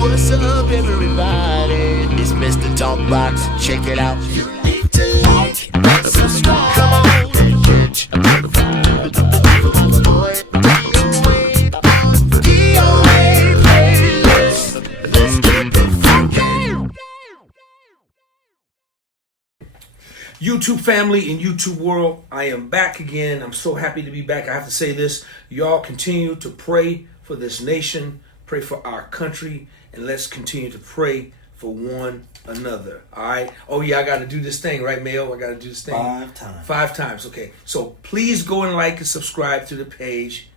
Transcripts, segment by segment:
What's up, everybody? It's Mr. Talkbox. Check it out. You need to like and subscribe. Come on and catch a motherfucker. Boy, DOA playlist. Let's keep it funky. YouTube family and YouTube world, I am back again. I'm so happy to be back. I have to say this. Y'all continue to pray for this nation, pray for our country, and let's continue to pray for one another. All right? Oh, yeah, I got to do this thing, right, Mayo? I got to do this thing. 5 times. 5 times, okay. So please go and like and subscribe to the page.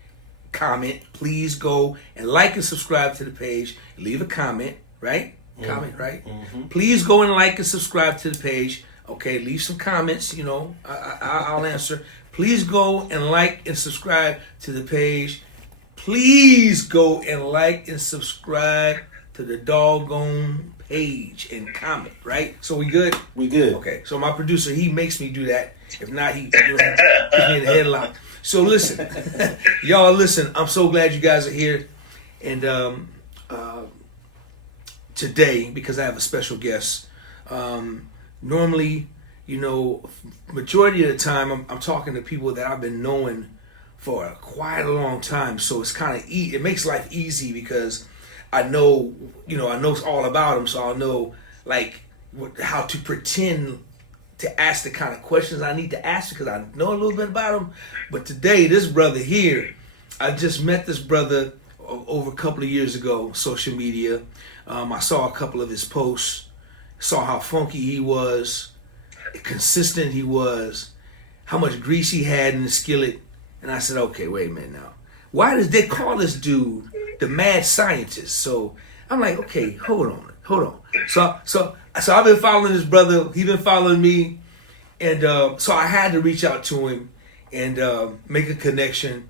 Comment. Please go and like and subscribe to the page. Leave a comment, right? Comment, right? Mm-hmm. Please go and like and subscribe to the page. Okay, leave some comments, you know, I'll answer. Please go and like and subscribe to the page. Please go and like and subscribe to the doggone page and comment, right? So we good? We good. Okay, so my producer, he makes me do that. If not, he puts me in the headlock. So listen, y'all listen, I'm so glad you guys are here. And today, because I have a special guest, normally, you know, majority of the time, I'm talking to people that I've been knowing for quite a long time. So it's kind of it makes life easy because I know, you know, I know all about them. So I'll know like how to pretend to ask the kind of questions I need to ask because I know a little bit about them. But today, this brother here, I just met this brother over a couple of years ago, social media. I saw a couple of his posts. Saw how funky he was, consistent he was, how much grease he had in the skillet. And I said, okay, wait a minute now. Why does they call this dude the mad scientist? So I'm like, okay, hold on. So I've been following this brother. He's been following me. And so I had to reach out to him and make a connection.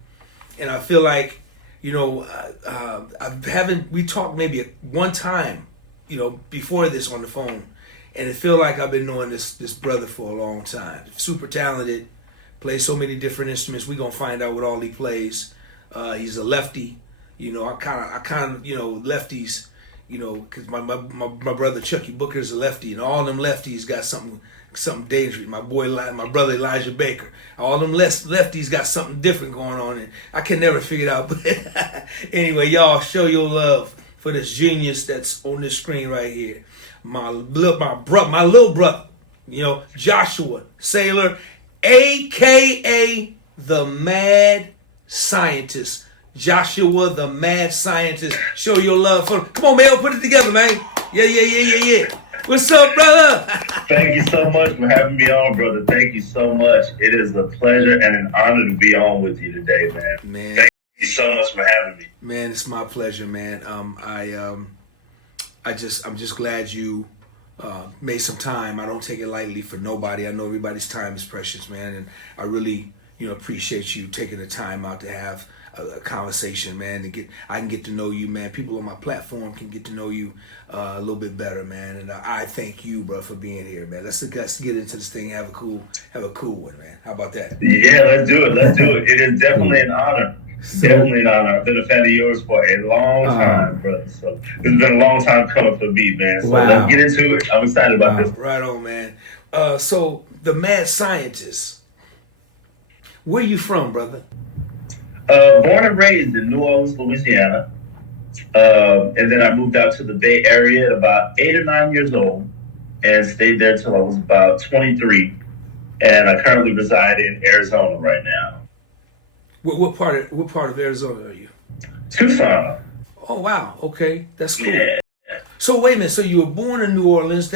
And I feel like, you know, we talked maybe one time, you know, before this on the phone, and it feel like I've been knowing this brother for a long time. Super talented, plays so many different instruments. We gonna find out what all he plays. He's a lefty, you know. I kind of, you know, lefties, you know, because my brother Chucky Booker's a lefty, and all them lefties got something dangerous. My brother Elijah Baker, all them lefties got something different going on, and I can never figure it out. But anyway, y'all show your love for this genius that's on this screen right here. My little brother, you know, Joshua Saylor, a.k.a. the Mad Scientist. Joshua the Mad Scientist. Show your love for him. Come on, man, put it together, man. Yeah. What's up, brother? Thank you so much for having me on, brother. Thank you so much. It is a pleasure and an honor to be on with you today, man. Thank you so much for having me. Man, it's my pleasure, man. I'm just glad you made some time. I don't take it lightly for nobody. I know everybody's time is precious, man, and I really, you know, appreciate you taking the time out to have a conversation, man. I can get to know you, man. People on my platform can get to know you a little bit better, man. And I thank you, bro, for being here, man. Let's get into this thing. Have a cool one, man. How about that? Yeah, let's do it. It is definitely an honor. Definitely an honor. I've been a fan of yours for a long time, brother. So it's been a long time coming for me, man. So let's get into it. I'm excited about this. Right on, man. So the Mad Scientist. Where you from, brother? Born and raised in New Orleans, Louisiana. And then I moved out to the Bay Area at about 8 or 9 years old and stayed there till I was about 23. And I currently reside in Arizona right now. What part of Arizona are you? Tucson. Oh wow, okay, that's cool. Yeah. So wait a minute. So you were born in New Orleans.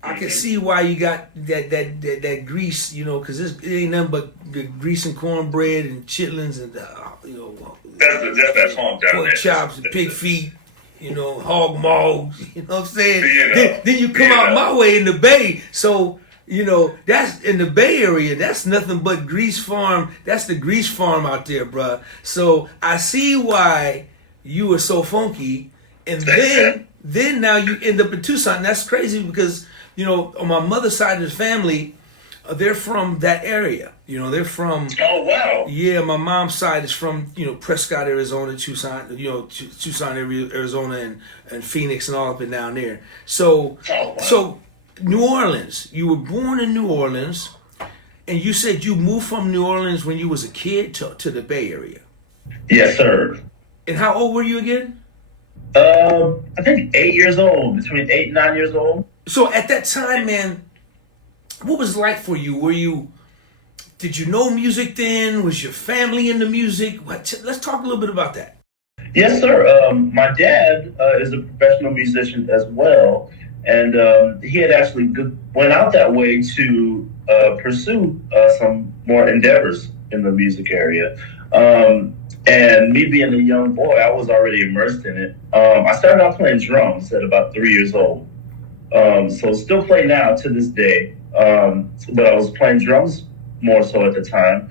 I can see why you got that grease, you know, because it ain't nothing but grease and cornbread and chitlins and you know. That's that song down pork there. chops and pig feet, you know, hog maws. You know what I'm saying? You know, then you come out my way in the Bay, so. You know, that's in the Bay Area. That's nothing but grease farm. That's the grease farm out there, bruh. So I see why you were so funky. And then now you end up in Tucson. That's crazy because, you know, on my mother's side of the family, They're from that area. You know, they're from. Oh wow. Yeah, my mom's side is from Prescott, Arizona, Tucson, Tucson, Arizona, and Phoenix, and all up and down there. So, Oh, wow. so New Orleans. You were born in New Orleans, and you said you moved from New Orleans when you was a kid to the Bay Area. Yes, sir. And how old were you again? I think 8 years old, between 8 and 9 years old. So at that time, man, what was it like for you? Did you know music then? Was your family into music? Let's talk a little bit about that. Yes, sir. My dad is a professional musician as well, and he had actually went out that way to pursue some more endeavors in the music area. And me being a young boy, I was already immersed in it. I started out playing drums at about 3 years old. So still play now to this day. But I was playing drums more so at the time.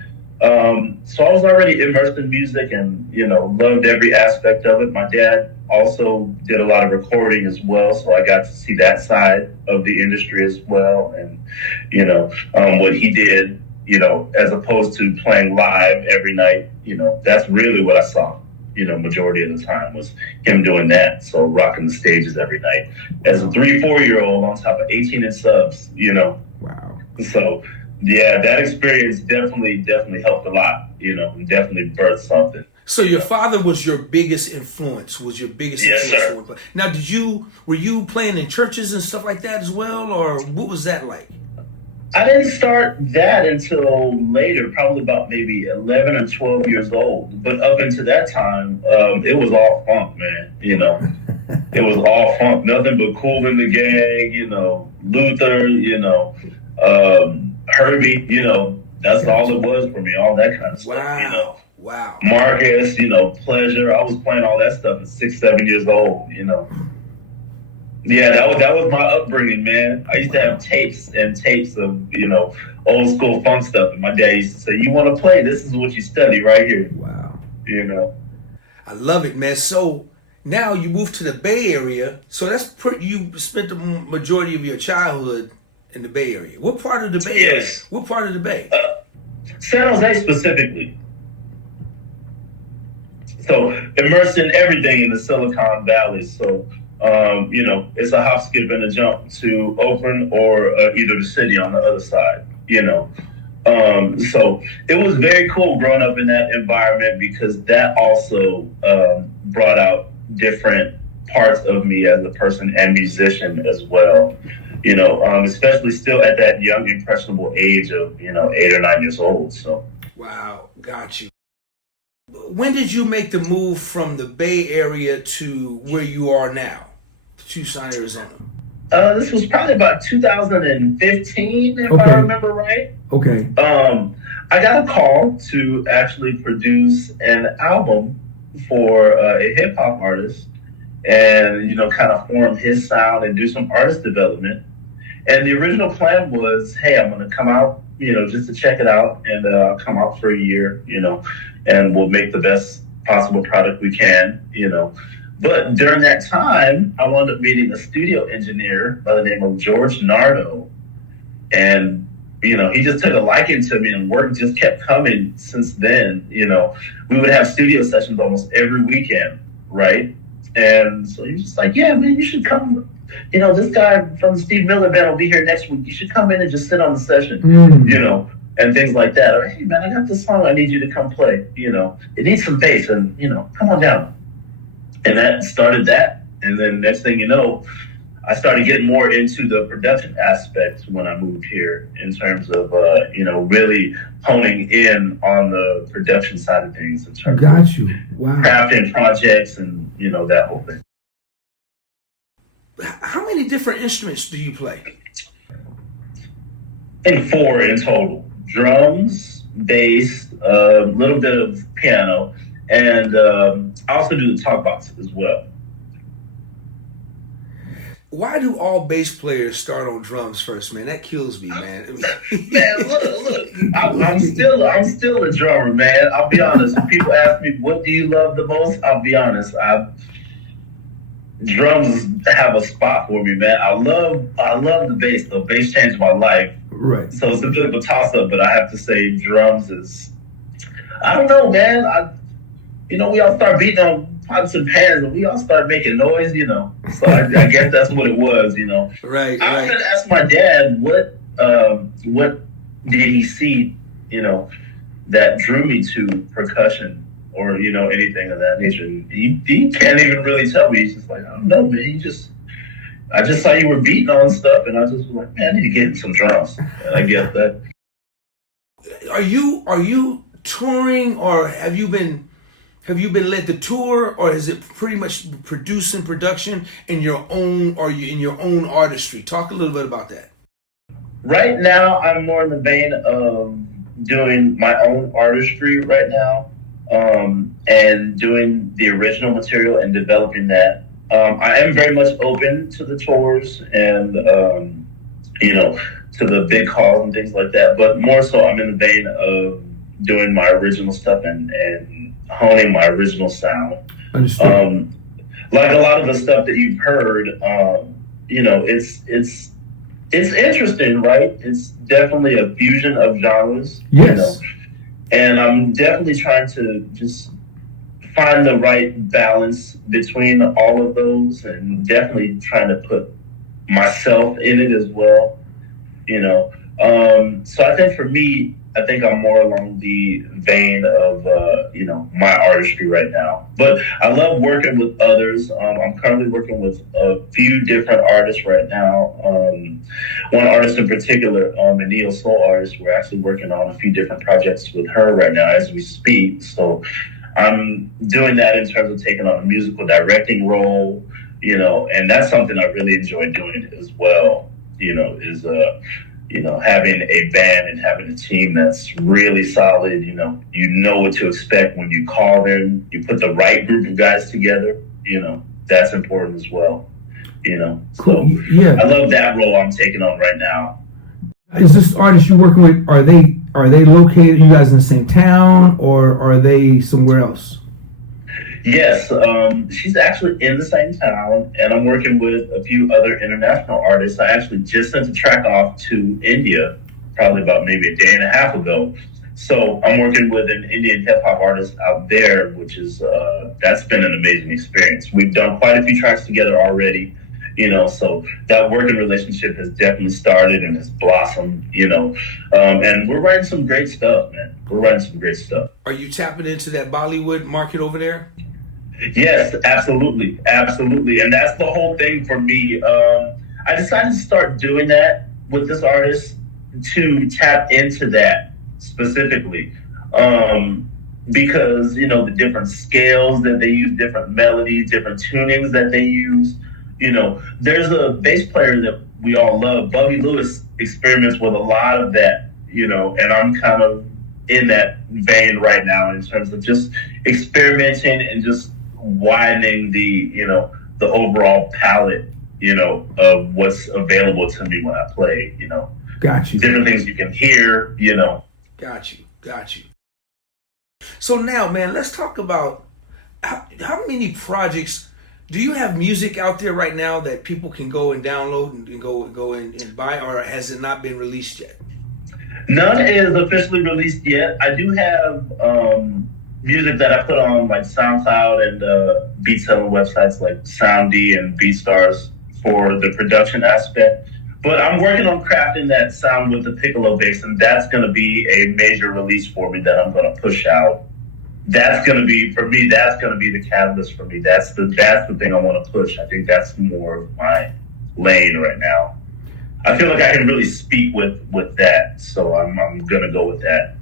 So I was already immersed in music and, loved every aspect of it. My dad also did a lot of recording as well. So I got to see that side of the industry as well. And, what he did, as opposed to playing live every night, that's really what I saw. Majority of the time was him doing that. So rocking the stages every night as a 3-4-year-old on top of 18-inch subs, Wow. So yeah, that experience definitely helped a lot, and definitely birthed something. So your father was your biggest influence, Yes, influence. sir. Now, were you playing in churches and stuff like that as well, or what was that like? I didn't start that until later, probably about maybe 11 or 12 years old. But up until that time, it was all funk, man. It was all funk, nothing but Cool in the Gang, Luther, Herbie, that's all it was for me, all that kind of stuff, Wow. Marcus, Pleasure. I was playing all that stuff at 6, 7 years old, Yeah, that was my upbringing, man. I used to have tapes of, old school funk stuff. And my dad used to say, you want to play? This is what you study right here. Wow. I love it, man. So now you moved to the Bay Area. So you spent the majority of your childhood in the Bay Area. What part of the Bay Area? What part of the Bay? San Jose specifically. So immersed in everything in the Silicon Valley. So it's a hop, skip, and a jump to Oakland or either the city on the other side, So it was very cool growing up in that environment because that also brought out different parts of me as a person and musician as well, especially still at that young, impressionable age of, 8 or 9 years old. So. Wow, got you. When did you make the move from the Bay Area to where you are now, Tucson, Arizona? This was probably about 2015, if I remember right. Okay. I got a call to actually produce an album for a hip hop artist and, kind of form his sound and do some artist development. And the original plan was, hey, I'm going to come out, just to check it out and come out for a year, and we'll make the best possible product we can, But during that time, I wound up meeting a studio engineer by the name of George Nardo. And, he just took a liking to me and work just kept coming since then. We would have studio sessions almost every weekend, right? And so he was just like, yeah, man, you should come. This guy from the Steve Miller Band will be here next week. You should come in and just sit on the session, and things like that. Or, hey, man, I got this song I need you to come play. It needs some bass and, come on down. And that started that. And then next thing you know, I started getting more into the production aspect when I moved here in terms of, really honing in on the production side of things in terms of crafting projects and, that whole thing. How many different instruments do you play? I think 4 in total. Drums, bass, a little bit of piano, and I also do the talk box as well. Why do all bass players start on drums first, man? That kills me, man. Man, look. I'm still a drummer, man. I'll be honest. When people ask me, what do you love the most? I'll be honest. Drums have a spot for me, man. I love the bass. The bass changed my life Right. So it's a bit of a toss up, but I have to say drums is, I don't know, man. We all start beating on pots and pans and we all start making noise, So I guess that's what it was. Right. I was going to ask my dad what did he see, that drew me to percussion or, anything of that nature. He can't even really tell me. He's just like, I don't know, man. I just saw you were beating on stuff, and I just was like, man, I need to get some drums. And I guess that. Are you touring, or have you been led the tour, or is it pretty much producing production in your own, or you in your own artistry? Talk a little bit about that. Right now, I'm more in the vein of doing my own artistry right now, and doing the original material and developing that. I am very much open to the tours and, to the big calls and things like that. But more so, I'm in the vein of doing my original stuff and honing my original sound. Understood. Like a lot of the stuff that you've heard, it's interesting, right? It's definitely a fusion of genres. Yes. And I'm definitely trying to just find the right balance between all of those, and definitely trying to put myself in it as well. So I think for me, I think I'm more along the vein of my artistry right now. But I love working with others. I'm currently working with a few different artists right now. One artist in particular, a neo soul artist. We're actually working on a few different projects with her right now as we speak. So I'm doing that in terms of taking on a musical directing role, and that's something I really enjoy doing as well, is having a band and having a team that's really solid. You know what to expect when you call them, you put the right group of guys together, that's important as well, Cool. So Yeah. I love that role I'm taking on right now. Is this artist you're working with, are they located, you guys in the same town, or are they somewhere else? Yes, she's actually in the same town, and I'm working with a few other international artists. I actually just sent a track off to India, probably about maybe a day and a half ago. So I'm working with an Indian hip hop artist out there, which is that's been an amazing experience. We've done quite a few tracks together already, so that working relationship has definitely started and has blossomed, and we're writing some great stuff, man. We're writing some great stuff. Are you tapping into that Bollywood market over there? Yes, absolutely. Absolutely. And that's the whole thing for me. I decided to start doing that with this artist to tap into that specifically. Because, the different scales that they use, different melodies, different tunings that they use. There's a bass player that we all love. Bobby Lewis experiments with a lot of that, and I'm kind of in that vein right now in terms of just experimenting and just widening the overall palette, of what's available to me when I play, Got you. different things you can hear, Got you. So now, man, let's talk about how many projects do you have music out there right now that people can go and download and go and buy, or has it not been released yet? None is officially released yet. I do have music that I put on like SoundCloud and beat selling websites like SoundD and BeatStars for the production aspect. But I'm working on crafting that sound with the piccolo bass, and that's going to be a major release for me that I'm going to push out. That's going to be, for me, that's going to be the catalyst for me. That's the thing I want to push. I think that's more of my lane right now. I feel like I can really speak with that, so I'm going to go with that.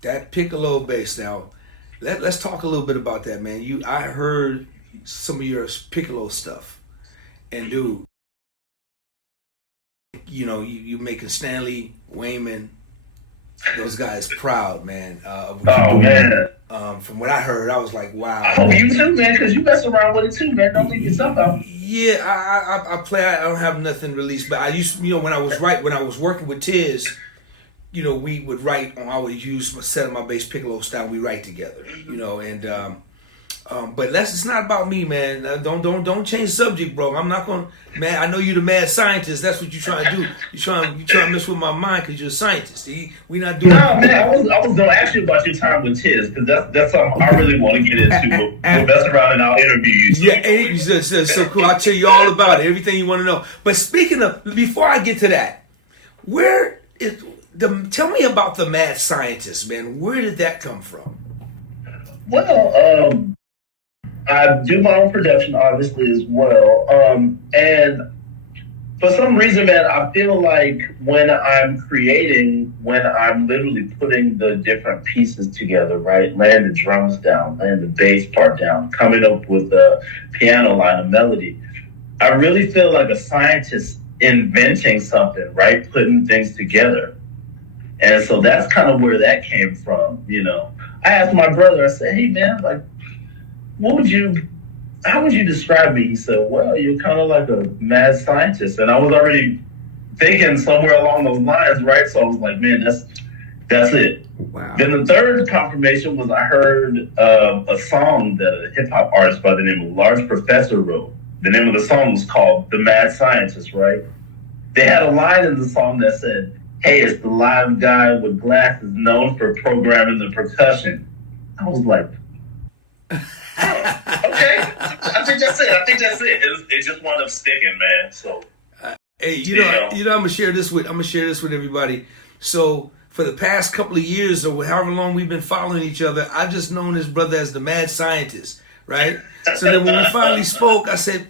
That piccolo bass. Now, let's talk a little bit about that, man. I heard some of your piccolo stuff, and dude, you making Stanley Wayman, those guys proud, man. Man. From what I heard, I was like, wow. I hope you too, man, because you mess around with it too, man. Don't leave yourself out. Yeah, I play. I don't have nothing released, but I used, when I was working with Tiz, we would write. I would use a set of my bass piccolo style. We write together, and But it's not about me, man. Don't change the subject, bro. I'm not gonna, man. I know you're the mad scientist. That's what you're trying to do. You trying to mess with my mind because you're a scientist. We not doing. No, man. I was gonna ask you about your time with Tiz because that's something I really want to get into. We'll mess around and I'll interview you. So cool. I'll tell you all about it. Everything you want to know. But speaking of, before I get to that, tell me about the mad scientist, man. Where did that come from? Well, I do my own production, obviously, as well. And for some reason, man, I feel like when I'm creating, when I'm literally putting the different pieces together, right? Laying the drums down, laying the bass part down, coming up with a piano line, a melody. I really feel like a scientist inventing something, right? Putting things together. And so that's kind of where that came from, you know. I asked my brother, I said, hey, man, like, how would you describe me? He said, well, you're kind of like a mad scientist. And I was already thinking somewhere along those lines, right? So I was like, man, that's it. Wow. Then the third confirmation was I heard a song that a hip hop artist by the name of Large Professor wrote. The name of the song was called The Mad Scientist, right? They had a line in the song that said, hey, it's the live guy with glasses known for programming the percussion. I was like, okay, I think that's it. It just wound up sticking, man. So, hey, you know, I'm gonna share this with everybody. So, for the past couple of years or however long we've been following each other, I've just known this brother as the mad scientist, right? So then when we finally spoke, I said,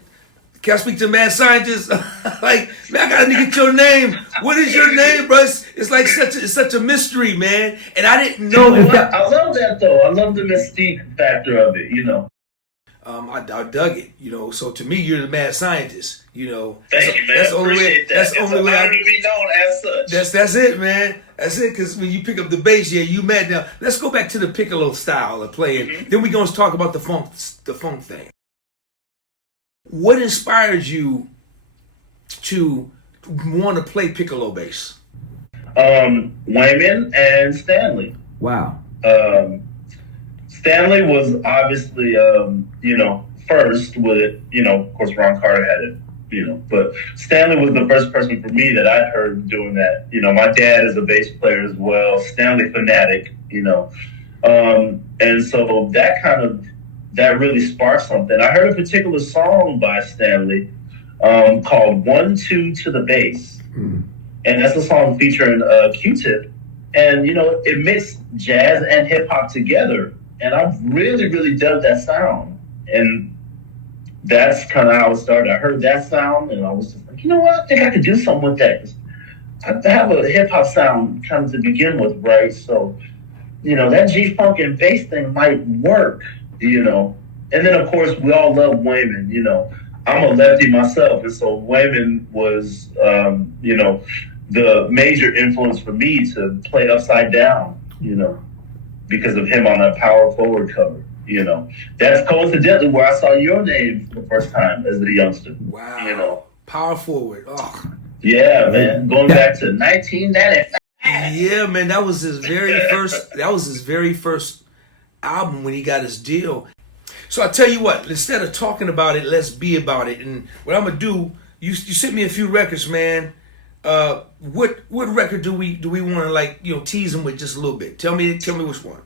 "Can I speak to the mad scientist?" Like, man, I gotta get your name. What is your name, bro? It's like such a mystery, man. And I didn't know. I love that though. I love the mystique factor of it. You know. I dug it. You know. So to me, you're the mad scientist. You know. Thank you, man. That's the only way. That's the only way I to be known as such. That's it, man. That's it. Because when you pick up the bass, yeah, you mad now. Let's go back to the piccolo style of playing. Mm-hmm. Then we gonna talk about the funk thing. What inspired you to want to play piccolo bass? Wayman and Stanley. Wow. Stanley was obviously, first with, of course, Ron Carter had it, but Stanley was the first person for me that I'd heard doing that. You know, my dad is a bass player as well, Stanley fanatic, and so that really sparked something. I heard a particular song by Stanley called 1 2 to the Bass. Mm. And that's a song featuring Q-Tip. And, it mixed jazz and hip hop together. And I really, really dug that sound. And that's kind of how it started. I heard that sound and I was just like, you know what? I think I could do something with that. I have a hip hop sound kind of to begin with, right? So, that G-Funk and bass thing might work. And then of course we all love Wayman. I'm a lefty myself, and so Wayman was, the major influence for me to play upside down. Because of him on that Power Forward cover. That's coincidentally where I saw your name for the first time as a youngster. Wow. Power Forward. Oh. Yeah, man. Going back to 1995. Yeah, man. That was his very first. That was his very first album when he got his deal. So I tell you what, instead of talking about it, let's be about it. And what I'm gonna do, you sent me a few records, man. What record do we want to tease them with just a little bit? Tell me which one.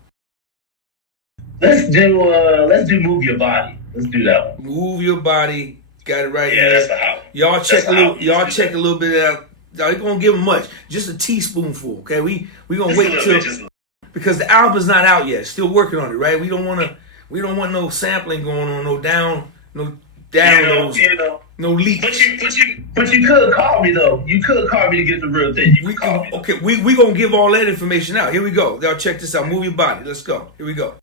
Let's do Move Your Body. Let's do that one. Move Your Body. Got it right here. Yeah, that's the house. Y'all check a little bit out. I ain't gonna give them much, just a teaspoonful. Okay, we gonna wait till because the album's not out yet. Still working on it, right? We don't want no sampling going on, no downloads, no leaks. But you could call me though. You could call me to get the real thing. Okay, we gonna give all that information out. Here we go. Y'all check this out. Move Your Body. Let's go. Here we go.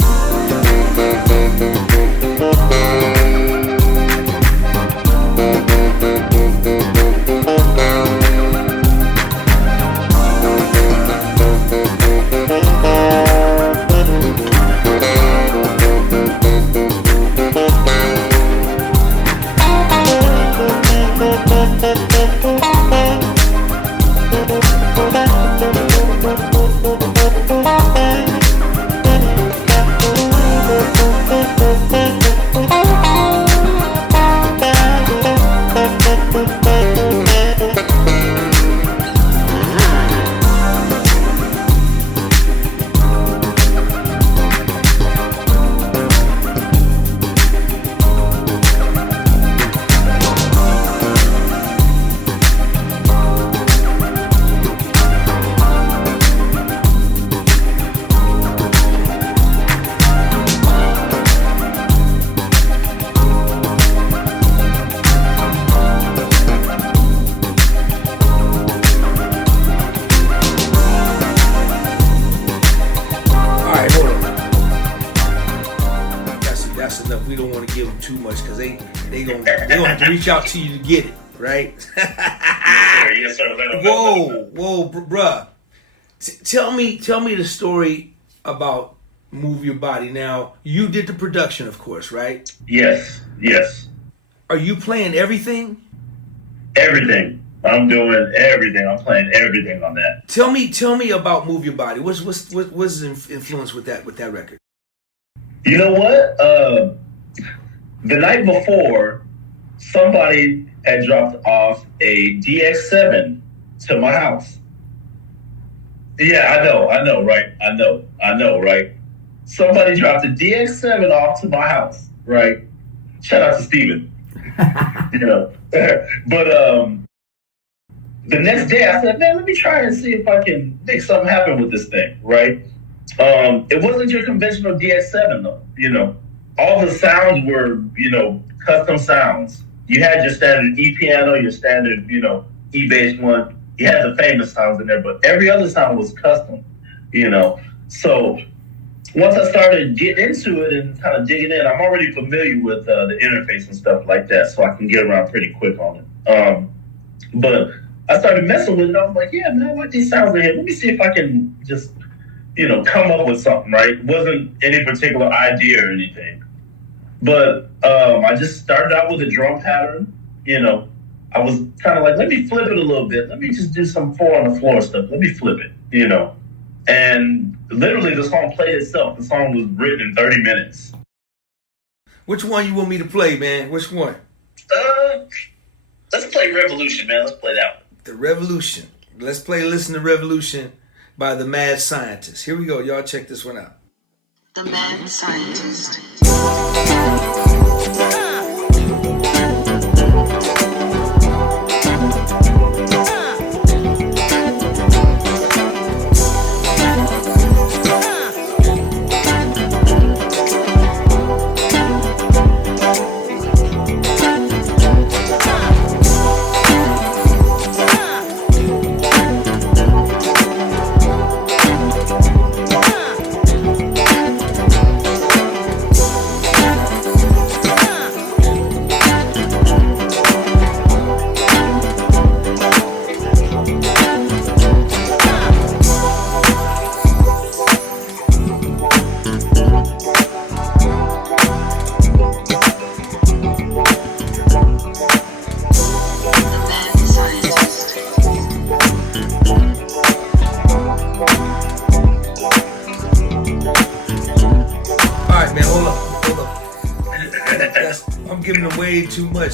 give them too much because they gonna have to reach out to you to get it, right? Yes, sir. Whoa, bruh. Tell me the story about Move Your Body. Now, you did the production, of course, right? Yes. Are you playing everything? Everything. I'm doing everything. I'm playing everything on that. Tell me about Move Your Body. What's his influence with that record? You know what? The night before, somebody had dropped off a DX7 to my house. Yeah, I know, right? I know, right? Somebody dropped a DX7 off to my house, right? Shout out to Steven. You know. But the next day I said, man, let me try and see if I can make something happen with this thing, right? It wasn't your conventional DX7 though, you know. All the sounds were, you know, custom sounds. You had your standard E piano, your standard, you know, E bass one. You had the famous sounds in there, but every other sound was custom, you know. So once I started getting into it and kind of digging in, I'm already familiar with the interface and stuff like that, so I can get around pretty quick on it. But I started messing with it. I was like, yeah, man, I like these sounds in here. Let me see if I can just, you know, come up with something, right? It wasn't any particular idea or anything. But I just started out with a drum pattern, you know. I was kind of like, let me flip it a little bit. Let me just do some 4-on-the-floor stuff. Let me flip it, you know. And literally the song played itself. The song was written in 30 minutes. Which one you want me to play, man? Which one? Let's play Revolution, man. Let's play that one. The Revolution. Let's listen to Revolution by the Mad Scientist. Here we go. Y'all check this one out. The Mad Scientist. I'm giving away too much,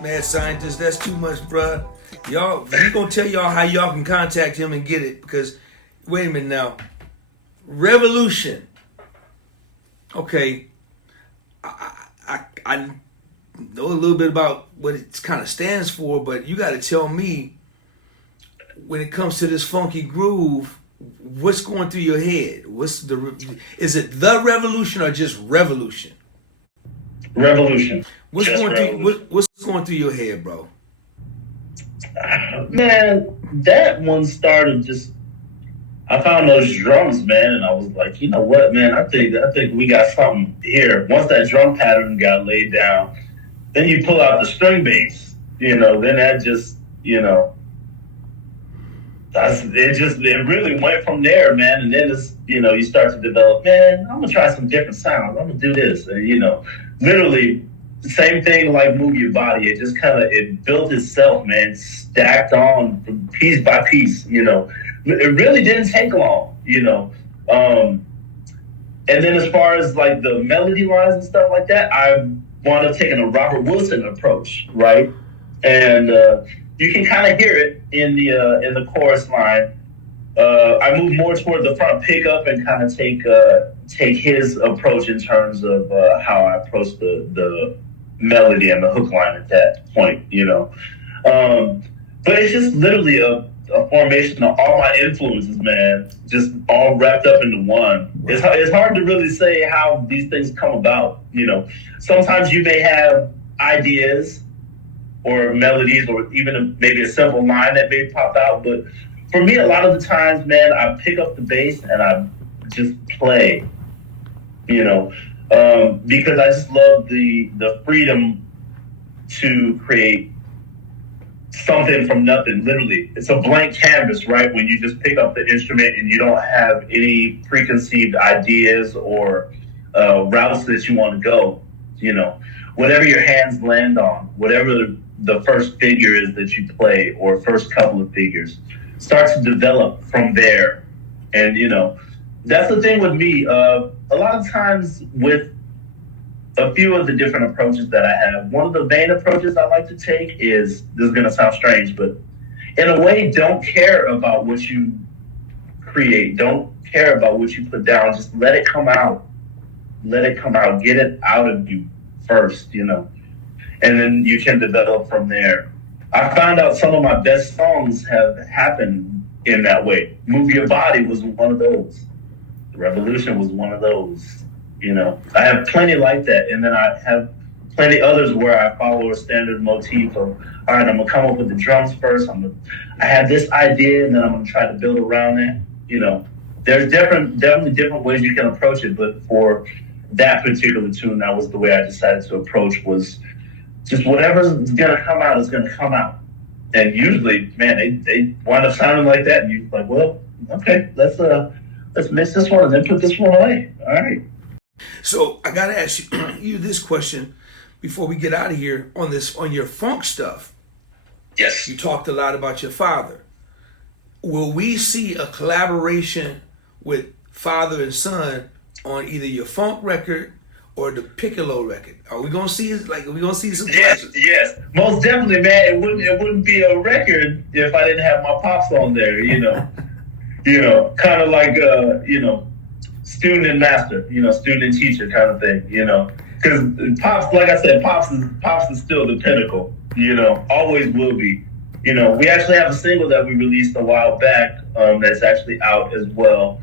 Mad Scientist. That's too much, bruh. Y'all, we gonna tell y'all how y'all can contact him and get it. Because, wait a minute now. Revolution. Okay. I know a little bit about what it kind of stands for, but you got to tell me, when it comes to this funky groove, what's going through your head? Is it the revolution or just revolution? Revolution. What's going through your head, bro? Man, that one started just. I found those drums, man, and I was like, you know what, man? I think we got something here. Once that drum pattern got laid down, then you pull out the string bass. You know, then that just, you know, it really went from there, man. And then it's, you know, you start to develop, man, I'm gonna try some different sounds. I'm gonna do this, and you know, literally. Same thing like Move Your Body. It just it built itself, man, stacked on piece by piece, you know. It really didn't take long, you know. And then as far as like the melody lines and stuff like that, I wound up taking a Robert Wilson approach, right? And you can kind of hear it in the chorus line. I moved more toward the front pickup and kind of take his approach in terms of how I approach the melody and the hook line at that point, you know. But it's just literally a formation of all my influences, man, just all wrapped up into one. It's hard to really say how these things come about, you know. Sometimes you may have ideas or melodies or even maybe a simple line that may pop out, but for me, a lot of the times, man, I pick up the bass and I just play, you know. because I just love the freedom to create something from nothing. Literally, it's a blank canvas, right? When you just pick up the instrument and you don't have any preconceived ideas or routes that you want to go. Whatever your hands land on, whatever the first figure is that you play, or first couple of figures, start to develop from there. And that's the thing with me. A lot of times with a few of the different approaches that I have, one of the main approaches I like to take is, this is going to sound strange, but in a way, don't care about what you create. Don't care about what you put down. Just let it come out. Let it come out. Get it out of you first, and then you can develop from there. I found out some of my best songs have happened in that way. Move Your Body was one of those. Revolution was one of those. I have plenty like that, and then I have plenty others where I follow a standard motif of, all right, I'm gonna come up with the drums first. I have this idea, and then I'm gonna try to build around that. There's definitely different ways you can approach it, but for that particular tune, that was the way I decided to approach, was just whatever's gonna come out is gonna come out. And usually, man, they wind up sounding like that, and you're like, well, okay, let's mix this one and then put this one away. All right. So I gotta ask you this question before we get out of here on your funk stuff. Yes. You talked a lot about your father. Will we see a collaboration with father and son on either your funk record or the Piccolo record? Are we gonna see some? Yes, most definitely, man. It wouldn't be a record if I didn't have my pops on there. Kind of like student and master, student and teacher kind of thing, because pops, like I said, pops is still the pinnacle, always will be. We actually have a single that we released a while back that's actually out as well.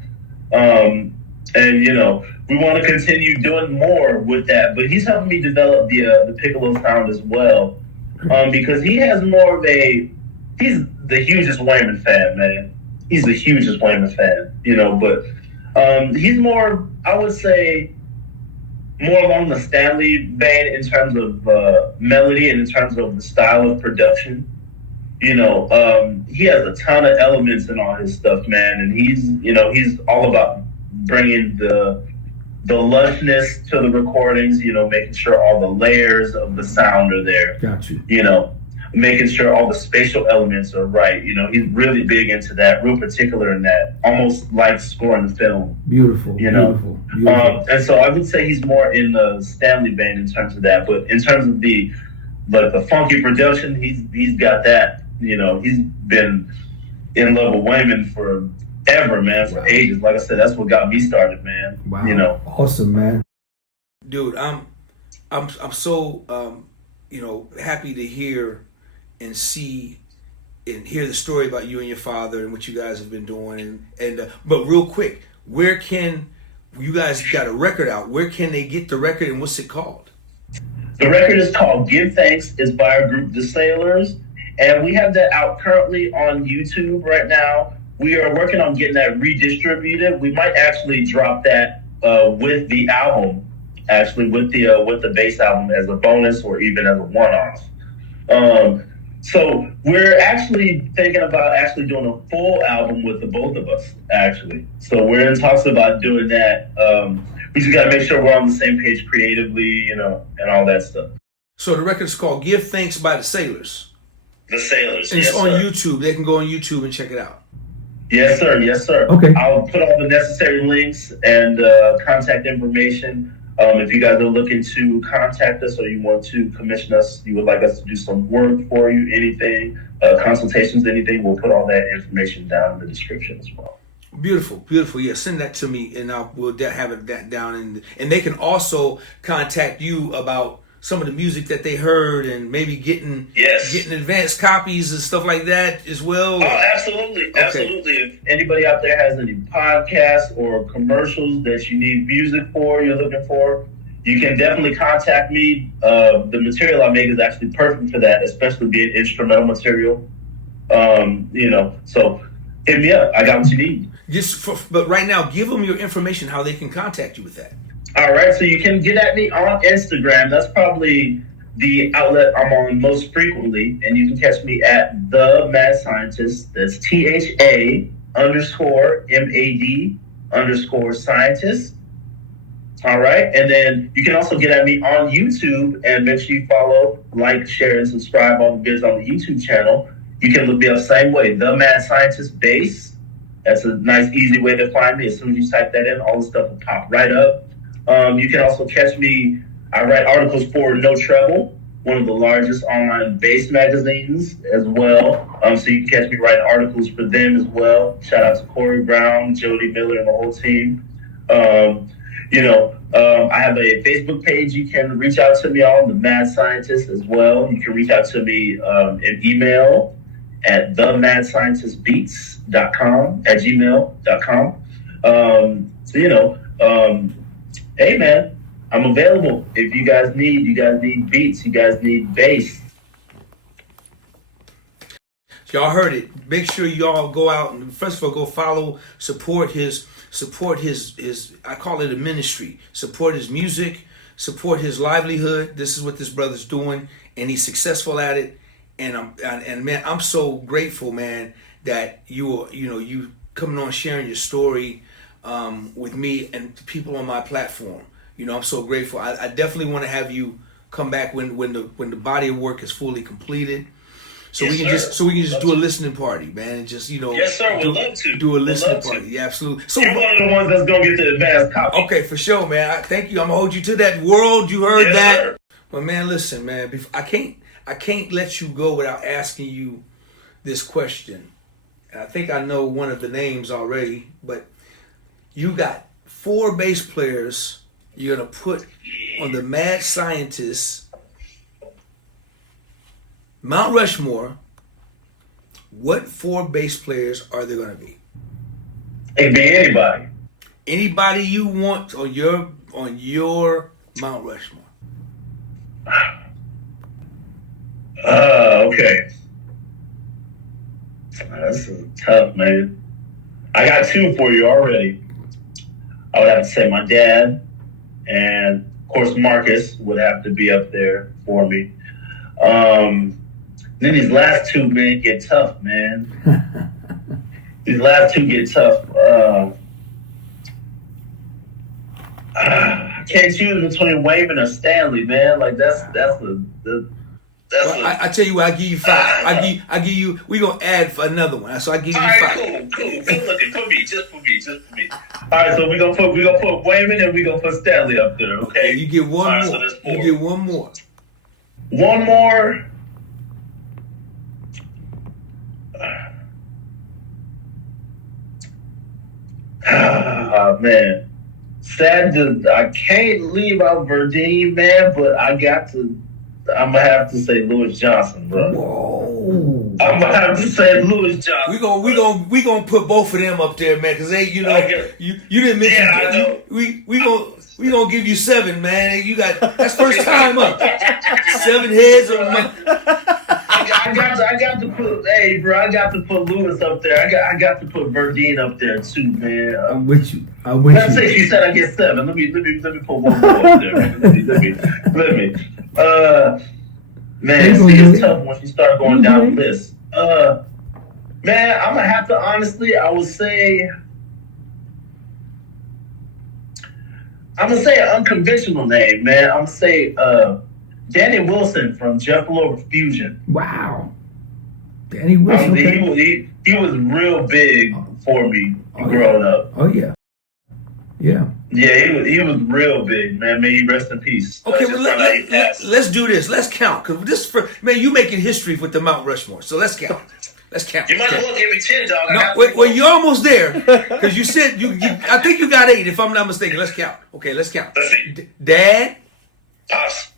And we want to continue doing more with that, but he's helping me develop the Piccolo sound as well, because he has more of he's the hugest Wayman fan, man. He's the hugest Wayman fan, but he's more, I would say, more along the Stanley vein in terms of melody and in terms of the style of production. He has a ton of elements in all his stuff, man, and he's all about bringing the lushness to the recordings, making sure all the layers of the sound are there. Got you. Making sure all the spatial elements are right. He's really big into that, real particular in that, almost like scoring the film. Beautiful. Beautiful. And so I would say he's more in the Stanley vein in terms of that, but in terms of the funky production, he's got that. He's been in love with Wayman forever, man, for ages. Like I said, that's what got me started, man. Wow. Awesome, man. Dude, I'm so happy to hear and see and hear the story about you and your father and what you guys have been doing. But real quick, where can you guys got a record out? Where can they get the record and what's it called? The record is called Give Thanks. It's by our group, The Sailors. And we have that out currently on YouTube right now. We are working on getting that redistributed. We might actually drop that with the album, actually with the bass album as a bonus or even as a one-off. So we're actually thinking about actually doing a full album with the both of us, actually. So we're in talks about doing that. We just got to make sure we're on the same page creatively, and all that stuff. So the record is called Give Thanks by The Sailors. The Sailors, and yes, it's on sir. YouTube. They can go on YouTube and check it out. Yes, sir. Yes, sir. Okay. I'll put all the necessary links and contact information. If you guys are looking to contact us or you want to commission us, you would like us to do some work for you, anything, consultations, anything, we'll put all that information down in the description as well. Beautiful, beautiful. Yeah, send that to me, and we'll have it that down. And they can also contact you about some of the music that they heard, and maybe getting advanced copies and stuff like that as well. Oh, absolutely, okay. Absolutely. If anybody out there has any podcasts or commercials that you need music for, you're looking for, you can definitely contact me. The material I make is actually perfect for that, especially being instrumental material. So hit me up. I got what you need. But right now, give them your information, how they can contact you with that. All right, so you can get at me on Instagram. That's probably the outlet I'm on most frequently, and you can catch me at the Mad Scientist. That's THA_MAD_scientist. All right, and then you can also get at me on YouTube, and make sure you follow, like, share, and subscribe on the vids on the YouTube channel. You can look me up the same way, the Mad Scientist Base. That's a nice, easy way to find me. As soon as you type that in, all the stuff will pop right up. You can also catch me. I write articles for No Trouble, one of the largest online bass magazines as well. So you can catch me writing articles for them as well. Shout out to Corey Brown, Jody Miller, and the whole team. I have a Facebook page you can reach out to me on, The Mad Scientist as well. You can reach out to me in email at themadscientistbeats.com at gmail.com. Hey man, I'm available. If you guys need beats, you guys need bass. Y'all heard it. Make sure y'all go out and first of all go follow, support his I call it a ministry. Support his music, support his livelihood. This is what this brother's doing, and he's successful at it. And man, I'm so grateful, man, that you coming on sharing your story with me and people on my platform. I'm so grateful. I definitely want to have you come back when the body of work is fully completed. So we can just do a listening party, man, and just Yes, sir. We'd love to do a listening party. Yeah, absolutely. So you're one of the ones that's gonna get the advanced copy. Okay, for sure, man. Thank you. I'm gonna hold you to that. World, you heard that. Sir. But man, listen, man. I can't let you go without asking you this question. And I think I know one of the names already, but you got 4 bass players you're gonna put on the Mad Scientist Mount Rushmore. What 4 bass players are there gonna be? It can be anybody. Anybody you want on your Mount Rushmore. Okay. That's tough, man. I got 2 for you already. I would have to say my dad, and of course Marcus would have to be up there for me. Then these last 2, man, get tough, man. These last 2 get tough. I can't choose between Wayman or Stanley, man. Like I tell you what, I give you 5. I give you. We gonna add for another one. So I give you 5. All right, cool. Good looking for me, just for me. All right, so we gonna put Wayman and we gonna put Stanley up there. Okay. You get one more. So there's 4. You get one more. One more. Man. Sad to, I can't leave out Verdine, man, but I'm gonna have to say Lewis Johnson, bro. Whoa. I'm gonna have to say Lewis Johnson. We gonna put both of them up there, man, because they, you didn't mention. Yeah, I know. We gonna give you 7, man. You got that's first time up. 7 heads of I got to put. Hey, bro, I got to put Lewis up there. I got to put Verdine up there too, man. I'm with you. Let's say she said I get 7. Let me put one more up there. Let me. Man, see, it's tough once you start going down the list. Man, I'm gonna have to honestly. I would say. I'm gonna say an unconventional name, man. I'm gonna say Danny Wilson from Jeff Lover Fusion. Wow. Danny Wilson. He was real big for me growing up. Oh yeah. Yeah. Yeah, he was real big, man. May he rest in peace. Okay, well, let's do this. Let's count, because you making history with the Mount Rushmore. So let's count. Let's count. You might as well give me 10, dog. Well, you're almost there, because you said I think you got 8, if I'm not mistaken. Let's count. Okay, let's count. Let's see. Dad, Pops,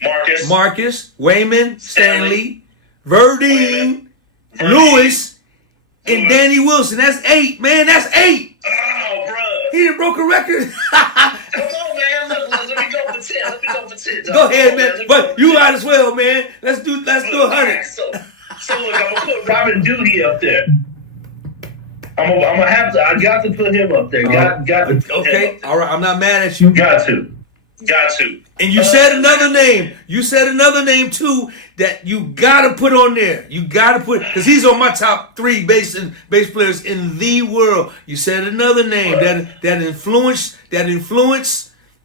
Marcus, Wayman, Stanley, Verdine, Lewis, and Danny Wilson. That's 8, man. That's 8. Oh, bro. He done broke a record. Come on, man. Look, let me go for 10. Dog. Go ahead, man. But you might as well, man. Let's do 100. So look, I'm gonna put Robin Duty up there. I'm gonna have to. I got to put him up there. Got to. Okay. All right. I'm not mad at you. Got to. Got to. And you said another name. You said another name too that you gotta put on there. You gotta put, because he's on my top 3 bass players in the world. You said another name that influence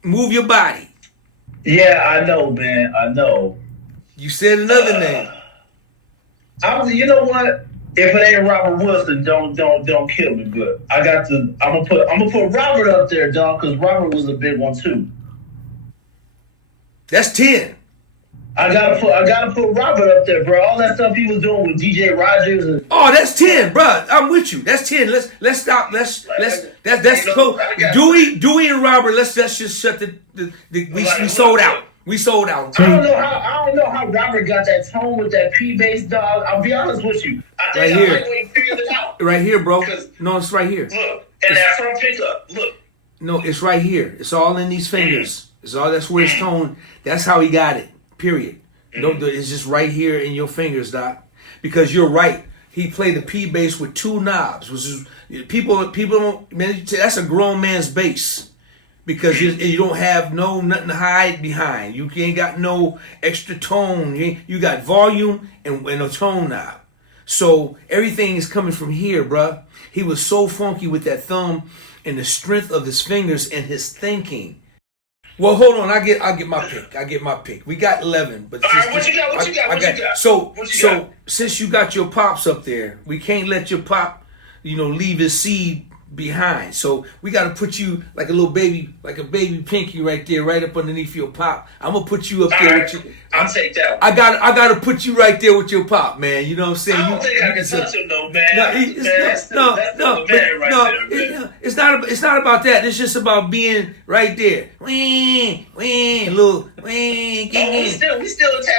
move your body. Yeah, I know, man. I know. You said another name. You know what? If it ain't Robert Wilson, don't kill me. But I'm gonna put Robert up there, dog, because Robert was a big one too. That's 10. I gotta put Robert up there, bro. All that stuff he was doing with DJ Rogers. Oh, that's 10, bro. I'm with you. That's 10. Let's stop. That's close. Dewey and Robert. Let's just shut we sold out. We sold out. I don't know how Robert got that tone with that P bass, dog. I'll be honest with you. I think I might wait figured it out. Right here, bro. No, it's right here. Look, and that front pickup. Look. No, it's right here. It's all in these fingers. It's all. That's where it's tone. That's how he got it. Period. No, it's just right here in your fingers, Doc. Because you're right. He played the P bass with 2 knobs, which is people don't. Man, that's a grown man's bass. Because you don't have nothing to hide behind. You ain't got no extra tone. You got volume and a tone knob. So everything is coming from here, bruh. He was so funky with that thumb and the strength of his fingers and his thinking. Well, hold on. I'll get my pick. We got 11, but all right, what you got? So since you got your pops up there, we can't let your pop, leave his seed behind. So we got to put you like a little baby, like a baby Pinky right there, right up underneath your pop. I'm gonna put you up there with you. I'll take that one. I got to put you right there with your pop, man. You know what I'm saying? I don't think I can touch him though, man. It's not about that. It's just about being right there. We still attached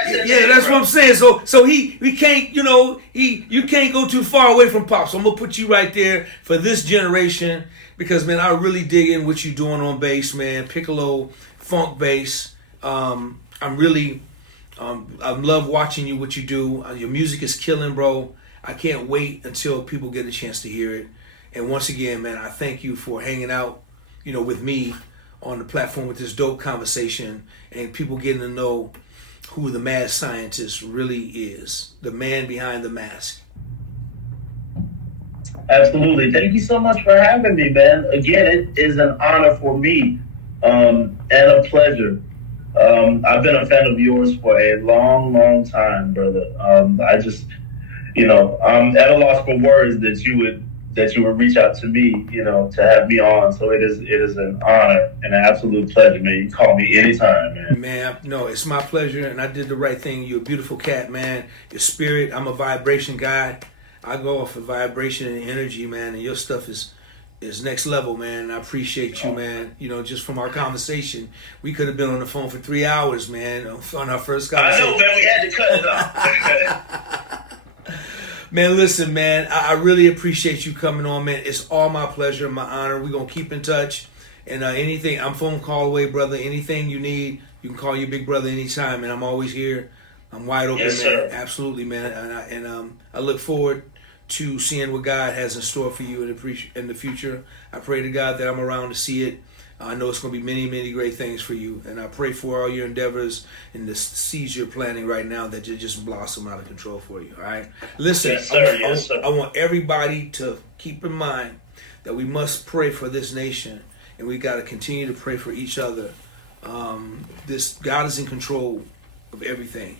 to that. Yeah, that's what I'm saying. So we can't, you can't go too far away from pop. So I'm gonna put you right there for this generation because, man, I really dig in what you're doing on bass, man. Piccolo, funk bass. I love watching you, what you do. Your music is killing, bro. I can't wait until people get a chance to hear it. And once again, man, I thank you for hanging out, with me on the platform with this dope conversation and people getting to know who the mad scientist really is, the man behind the mask. Absolutely. Thank you so much for having me, man. Again, it is an honor for me and a pleasure. I've been a fan of yours for a long, long time, brother. I just, I'm at a loss for words that you would reach out to me, to have me on. So it is an honor and an absolute pleasure, man. You call me anytime, man. Man, no, it's my pleasure, and I did the right thing. You're a beautiful cat, man. Your spirit, I'm a vibration guy. I go off of vibration and energy, man, and your stuff is next level, man. I appreciate you, man. Just from our conversation, we could have been on the phone for 3 hours, man, on our first conversation. I know, man. We had to cut it off. Man, listen, man, I really appreciate you coming on, man. It's all my pleasure and my honor. We're going to keep in touch. And anything, I'm phone call away, brother. Anything you need, you can call your big brother anytime, and I'm always here. I'm wide open, yes, man. Sir. Absolutely, man. And I look forward to seeing what God has in store for you in the future. I pray to God that I'm around to see it. I know it's going to be many, many great things for you. And I pray for all your endeavors and the seeds you're planting right now that you just blossom out of control for you. All right? Listen, yes, sir. I want everybody to keep in mind that we must pray for this nation. And we got to continue to pray for each other. God is in control of everything.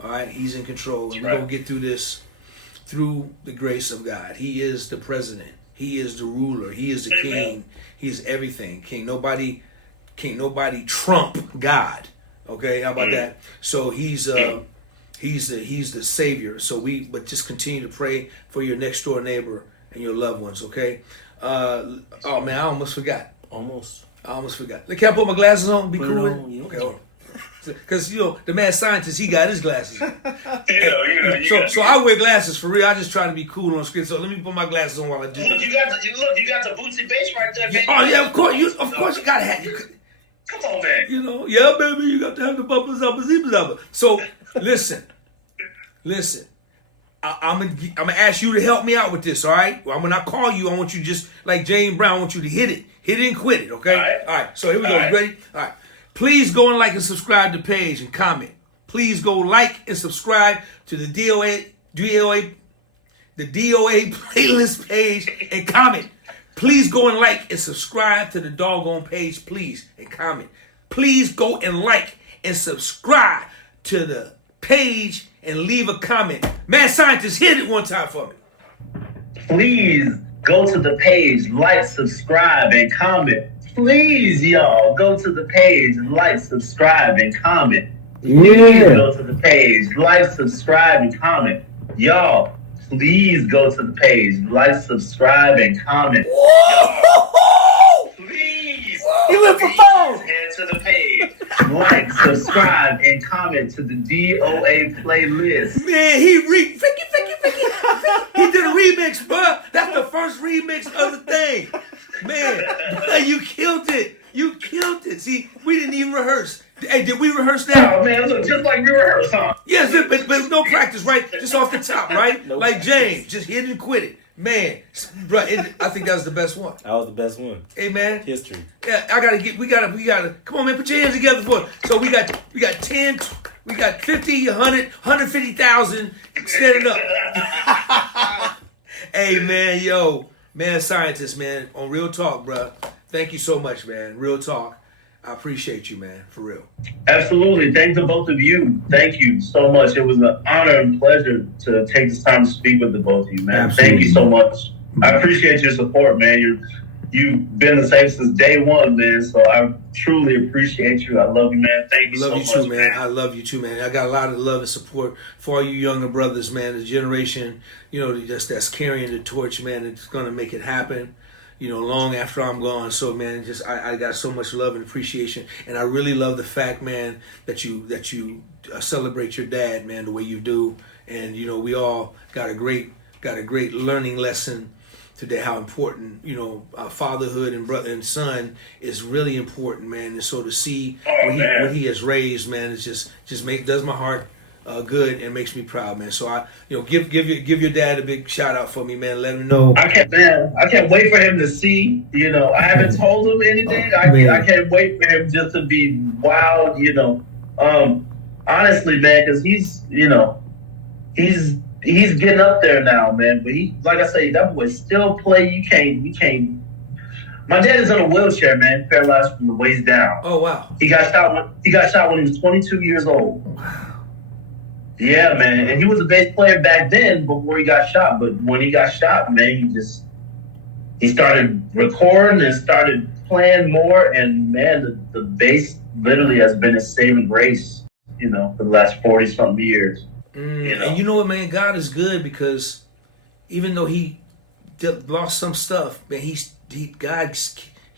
All right? He's in control. And we're going to get through this through the grace of God. He is the president. He is the ruler. He is the king. He is everything. Can't nobody trump God. Okay, how about that? So he's the savior. So but just continue to pray for your next door neighbor and your loved ones. Okay. Oh man, I almost forgot. I almost forgot. Can I put my glasses on? Be cool with it? Okay, hold on. Because the mad scientist, he got his glasses. So I wear glasses for real. I just try to be cool on screen. So let me put my glasses on while I do it. You got the bootsy bass right there, baby. Oh yeah, of course you gotta have. Come on, man. Yeah, baby, you got to have the bumpers up and zippers up. So listen. I'm gonna ask you to help me out with this. All right. When I call you, I want you just like James Brown. I want you to hit it and quit it. Okay. All right. So here we go. You ready? All right. Please go and like and subscribe to the page and comment. Please go like and subscribe to the DOA playlist page and comment. Please go and like and subscribe to the doggone page, please, and comment. Please go and like and subscribe to the page and leave a comment. Mad Scientist, hit it one time for me. Please go to the page, like, subscribe, and comment. Please, y'all, go to the page, like, subscribe, and comment. Please go to the page, like, subscribe, and comment. Y'all, please go to the page, like, subscribe, and comment. Whoa! Please, He went for phone. head to the page, like, subscribe, and comment to the DOA playlist. Man, he did a remix, bro. That's the first remix of the thing. Man, you killed it. You killed it. See, we didn't even rehearse. Hey, did we rehearse that? Oh, man, look, just like we rehearsed, huh? Yes, but no practice, right? Just off the top, right? No like practice. James, just hit and quit it. Man, bro, I think that was the best one. That was the best one. Hey, man. History. Yeah, we gotta, come on, man, put your hands together for it. So we got 10, we got 50, 100, 150,000 standing up. Hey, man, yo, man, Scientist, man, on Real Talk, bro. Thank you so much, man. Real Talk. I appreciate you, man, for real. Absolutely. Thanks to both of you. Thank you so much. It was an honor and pleasure to take this time to speak with the both of you, man. Absolutely. Thank you so much. I appreciate your support, man. You've been the same since day one, man. So I truly appreciate you. I love you, man. Thank you so much. Love you too, man. I love you too, man. I got a lot of love and support for all you younger brothers, man. The generation, that's carrying the torch, man. It's gonna make it happen. Long after I'm gone. So, man, I got so much love and appreciation, and I really love the fact, man, that you celebrate your dad, man, the way you do, and we all got a great learning lesson today. How important fatherhood and brother and son is really important, man. And so to see what he has raised, man, it's just does my heart good and makes me proud, man. So I give your dad a big shout out for me, man. Let him know. I can't wait for him to see. I haven't told him anything. I can't wait for him just to be wild. Honestly, man, because he's getting up there now, man. But he, like I say, that boy still play. You can't. My dad is in a wheelchair, man, paralyzed from the waist down. Oh wow. He got shot when he was 22 years old. Wow. Yeah, man, and he was a bass player back then before he got shot. But when he got shot, man, he started recording and started playing more. And man, the bass literally has been his saving grace, for the last 40-something years. And you know what, man? God is good, because even though he lost some stuff, man, he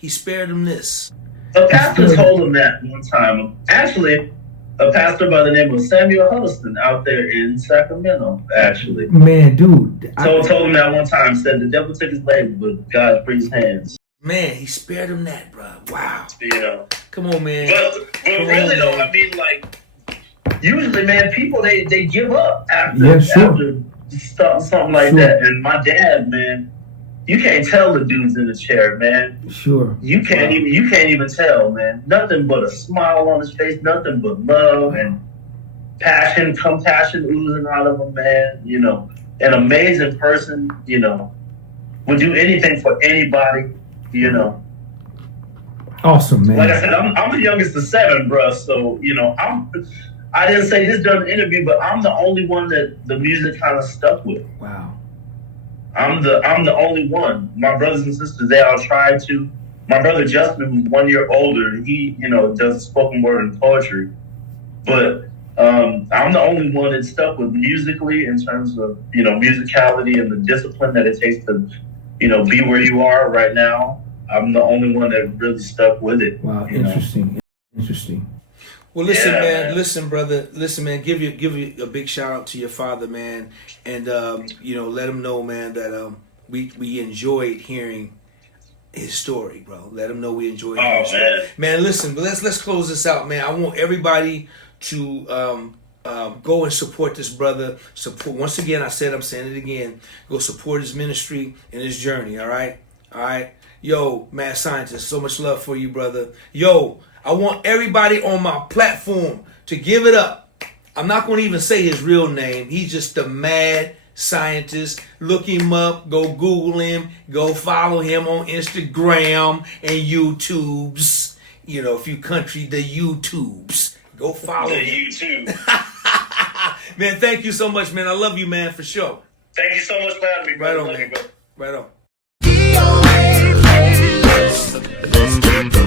spared him this. A pastor told him that one time. Actually, a pastor by the name of Samuel Huddleston out there in Sacramento, actually. Man, dude. Told him that one time, said the devil took his leg, but God freed his hands. Man, he spared him that, bro. Wow. Come on, man. But really, though, I mean, like, usually, man, people, they give up after something like that. And my dad, man, you can't tell the dude's in the chair, man. Sure. You can't even tell, man. Nothing but a smile on his face, nothing but love and compassion oozing out of him, man. An amazing person, would do anything for anybody, Awesome, man. Like I said, I'm the youngest of 7, bro. So, I didn't say this during the interview, but I'm the only one that the music kind of stuck with. Wow. I'm the only one. My brothers and sisters, they all tried to. My brother Justin, who's 1 year older, he does spoken word and poetry. But I'm the only one that stuck with musically in terms of musicality and the discipline that it takes to be where you are right now. I'm the only one that really stuck with it. Wow, interesting. Interesting. Well, listen, man. Listen, brother. Listen, man. Give you a big shout out to your father, man, and let him know, man, that we enjoyed hearing his story, bro. Let him know we enjoyed hearing his story. Man, listen, but let's close this out, man. I want everybody to go and support this brother. Support, once again, I'm saying it again. Go support his ministry and his journey. All right. Yo, mad scientist, so much love for you, brother. Yo, I want everybody on my platform to give it up. I'm not going to even say his real name. He's just the mad scientist. Look him up. Go Google him. Go follow him on Instagram and YouTubes. You know, if you country, the YouTubes. Go follow him. YouTube. Man, thank you so much, man. I love you, man, for sure. Thank you so much for having me, Right brother. on, Love you, man. brother. Right on. DOA playlist.